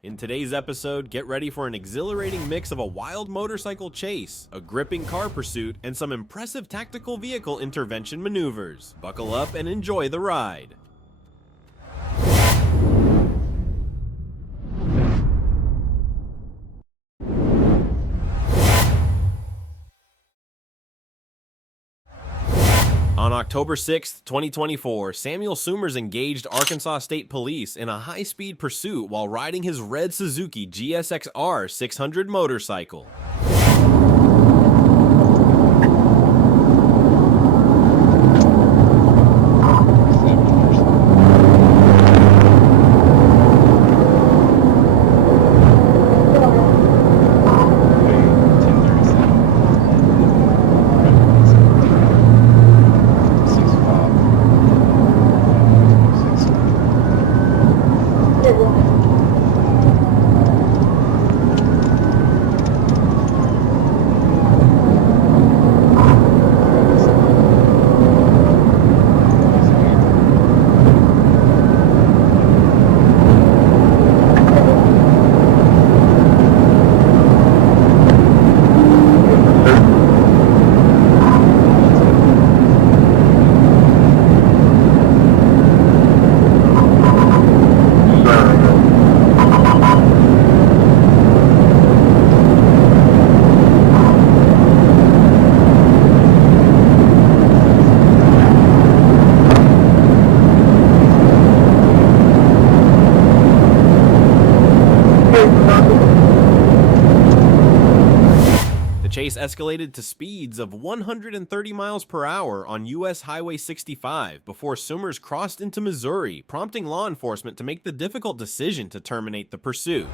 In today's episode, get ready for an exhilarating mix of a wild motorcycle chase, a gripping car pursuit, and some impressive tactical vehicle intervention maneuvers. Buckle up and enjoy the ride. On October 6, 2024, Samuel Soomers engaged Arkansas State Police in a high-speed pursuit while riding his red Suzuki GSX-R 600 motorcycle. The chase escalated to speeds of 130 miles per hour on US Highway 65 before Soomers crossed into Missouri, prompting law enforcement to make the difficult decision to terminate the pursuit.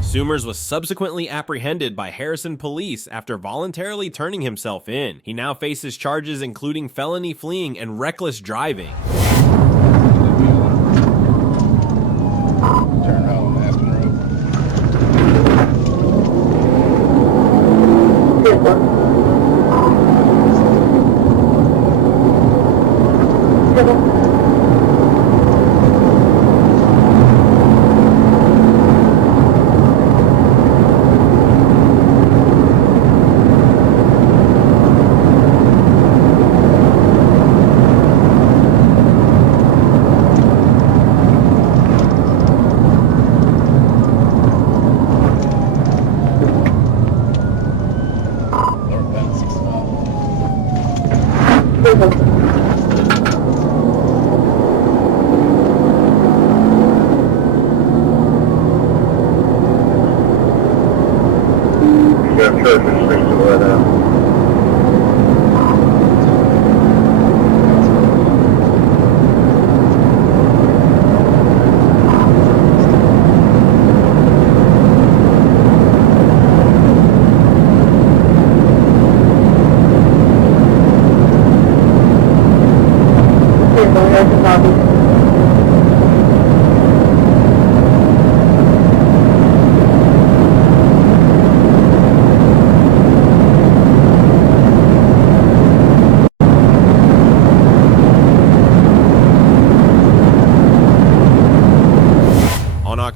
Soomers was subsequently apprehended by Harrison police after voluntarily turning himself in. He now faces charges including felony fleeing and reckless driving. Turn home, Aspen Road.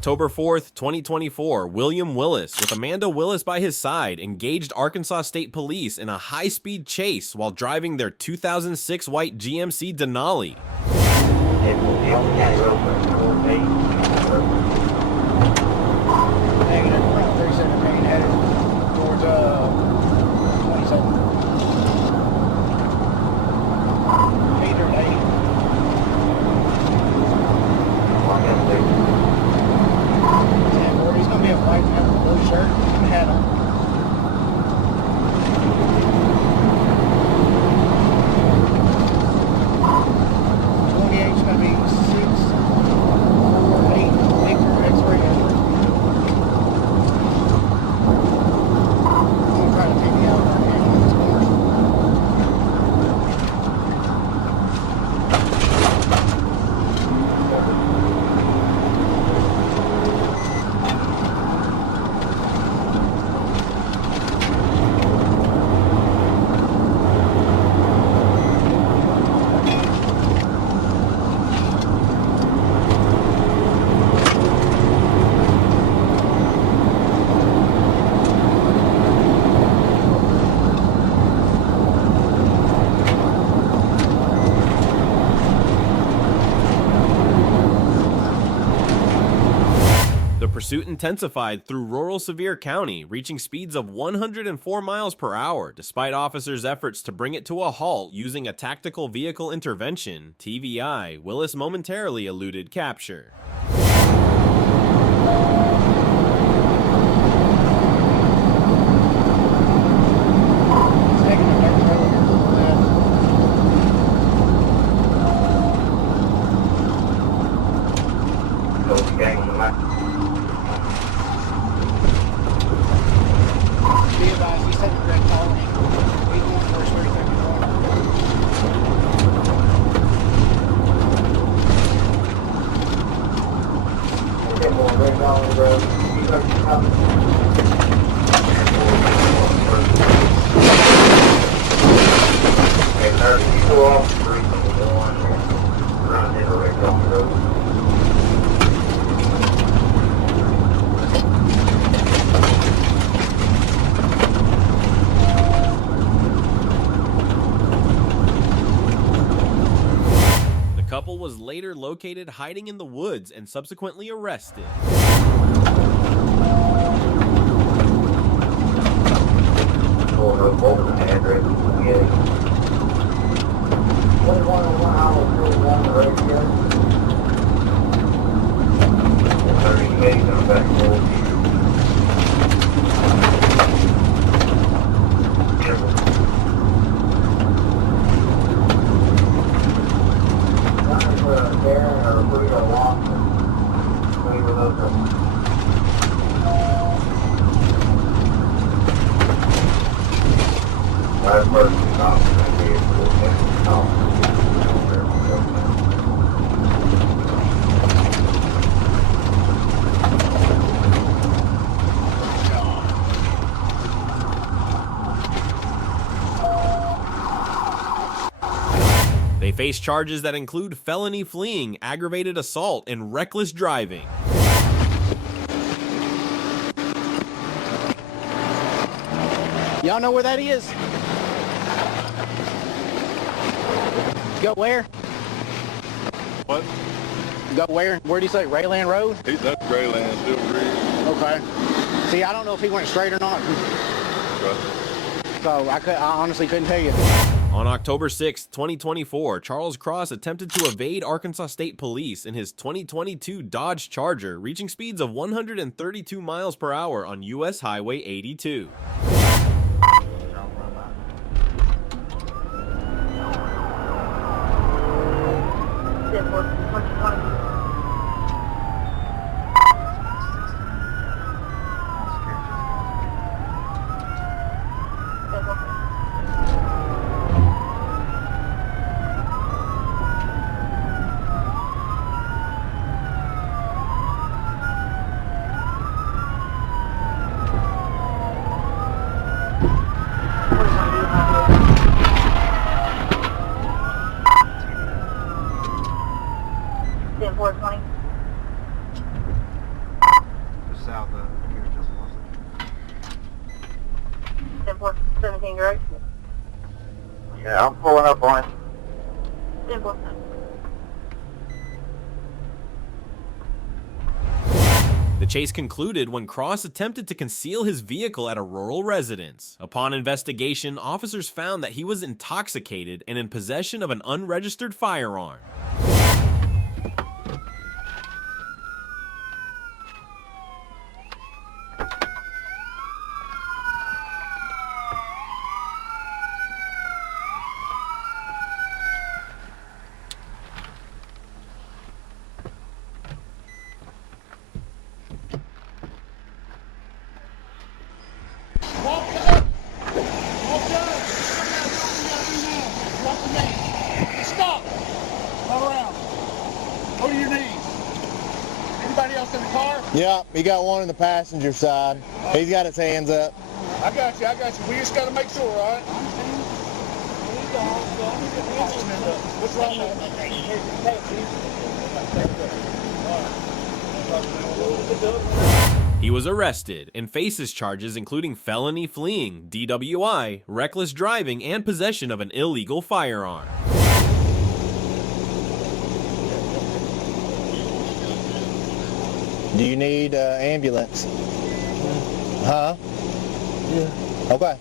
October 4th, 2024, William Willis, with Amanda Willis by his side, engaged Arkansas State Police in a high-speed chase while driving their 2006 white GMC Denali. shirt and hat on. It's going to be 648 Victor X-ray entry. I'm going to try to take me out right now on this corner. The pursuit intensified through rural Sevier County, reaching speeds of 104 miles per hour. Despite officers' efforts to bring it to a halt using a tactical vehicle intervention, TVI, Willis momentarily eluded capture. The couple was later located hiding in the woods and subsequently arrested. They face charges that include felony fleeing, aggravated assault, and reckless driving. Y'all know where that is? Go where? What? Go where? Where do you say? Rayland Road? He's up Rayland, still Bridge. Okay. See, I don't know if he went straight or not. Right. So I honestly couldn't tell you. On October 6, 2024, Charles Cross attempted to evade Arkansas State Police in his 2022 Dodge Charger, reaching speeds of 132 miles per hour on US Highway 82. South of here, just lost it. 17, right? Yeah, I'm pulling up on it. 10-4. The chase concluded when Cross attempted to conceal his vehicle at a rural residence. Upon investigation, officers found that he was intoxicated and in possession of an unregistered firearm. Yeah, he got one in the passenger side. He's got his hands up. I got you. We just got to make sure, all right? What's wrong, man? He was arrested and faces charges including felony fleeing, DWI, reckless driving, and possession of an illegal firearm. Do you need ambulance? Huh? Yeah. Okay.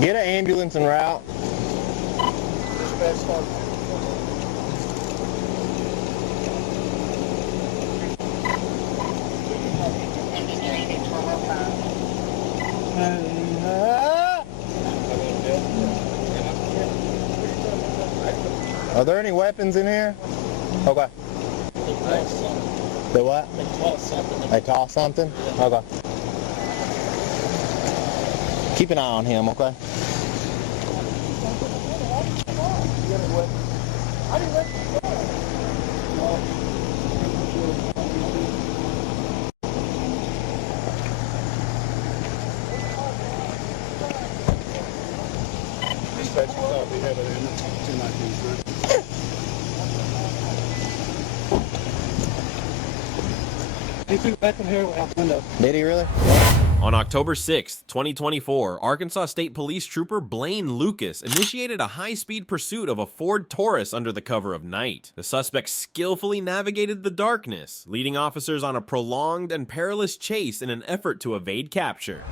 Get an ambulance en route. Are there any weapons in here? Okay. The what? They toss something. Okay. Keep an eye on him, okay? Did he really? On October 6, 2024, Arkansas State Police Trooper Blaine Lucas initiated a high-speed pursuit of a Ford Taurus under the cover of night. The suspect skillfully navigated the darkness, leading officers on a prolonged and perilous chase in an effort to evade capture.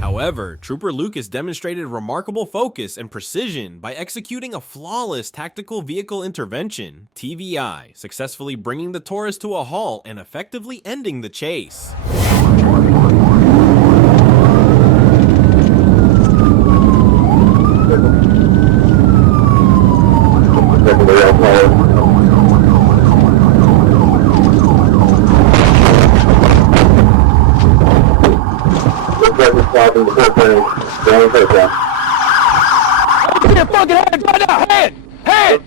However, Trooper Lucas demonstrated remarkable focus and precision by executing a flawless tactical vehicle intervention, TVI, successfully bringing the Taurus to a halt and effectively ending the chase. Head!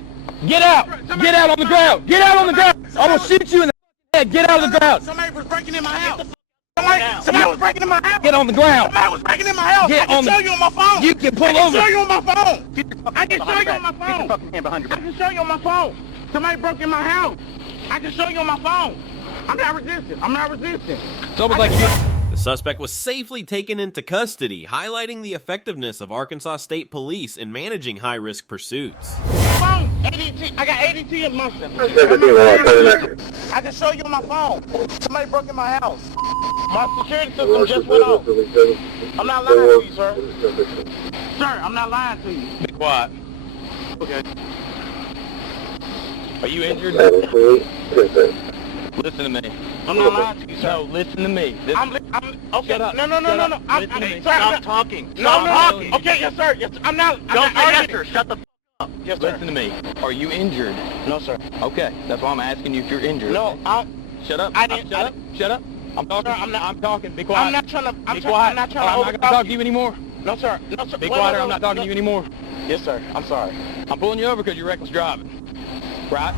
Get out! Get out on the ground! Get out on the ground! I'm gonna shoot you in the head! Get out of the ground! Somebody was breaking in my house. Somebody was breaking in my house. Get on the ground! Somebody was breaking in my house. I can show you on my phone. You can pull over! I can show you on my phone. I can show you on my phone. I can show you on my phone. Somebody broke in my house. I can show you on my phone. I'm not resisting. It's almost like you... The suspect was safely taken into custody, highlighting the effectiveness of Arkansas State Police in managing high-risk pursuits. Phone, ADT. I got ADT in Munson. I can show you on my phone. Somebody broke in my house. My security system just went off. I'm not lying to you, sir. Sir, I'm not lying to you. Be quiet. Okay. Are you injured? Listen to me. I'm not lying to you, sir. No, listen to me. I'm okay. Shut up. No. Listen to me. Stop talking. No. Okay, yes, sir. Yes, I'm not. Yes, sir. Shut the f up. Yes, sir. Listen to me. Are you injured? No, sir. Okay, that's why I'm asking you if you're injured. No, Shut up. I didn't. Shut up. I'm talking. Sir, I'm talking. Be quiet. I'm not trying to. Be quiet. I'm not trying to I'm not going to talk to you anymore. No, sir. No, sir. Be quiet or I'm not talking to you anymore. Yes, sir. I'm sorry. I'm pulling you over because you're reckless driving. Right?